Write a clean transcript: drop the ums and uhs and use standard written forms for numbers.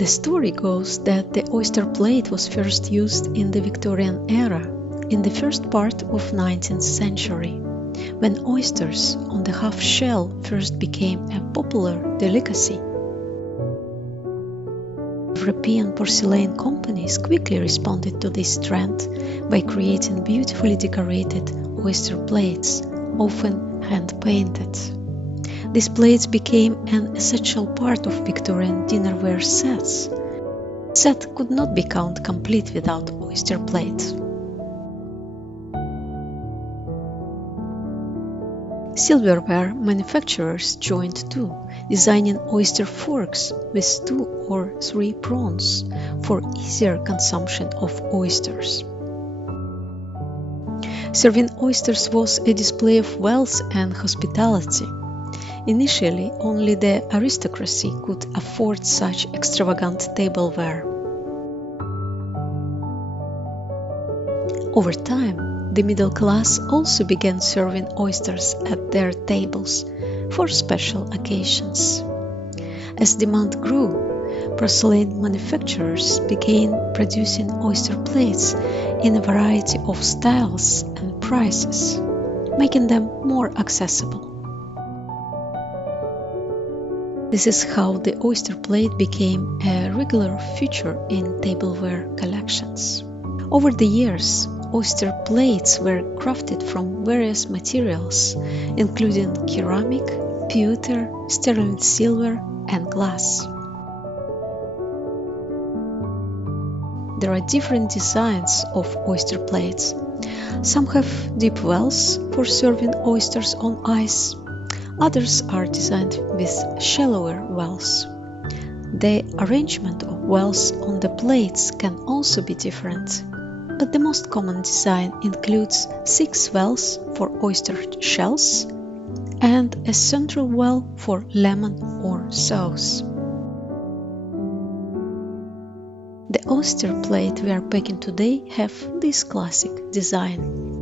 The story goes that the oyster plate was first used in the Victorian era, in the first part of 19th century, when oysters on the half shell first became a popular delicacy. European porcelain companies quickly responded to this trend by creating beautifully decorated oyster plates, often hand-painted. These plates became an essential part of Victorian dinnerware sets. The set could not be counted complete without oyster plates. Silverware manufacturers joined too, designing oyster forks with 2 or 3 prongs for easier consumption of oysters. Serving oysters was a display of wealth and hospitality. Initially, only the aristocracy could afford such extravagant tableware. Over time, the middle class also began serving oysters at their tables for special occasions. As demand grew, porcelain manufacturers began producing oyster plates in a variety of styles and prices, making them more accessible. This is how the oyster plate became a regular feature in tableware collections. Over the years, oyster plates were crafted from various materials, including ceramic, pewter, sterling silver, and glass. There are different designs of oyster plates. Some have deep wells for serving oysters on ice. Others are designed with shallower wells. The arrangement of wells on the plates can also be different, but the most common design includes 6 wells for oyster shells and a central well for lemon or sauce. The oyster plate we are packing today have this classic design.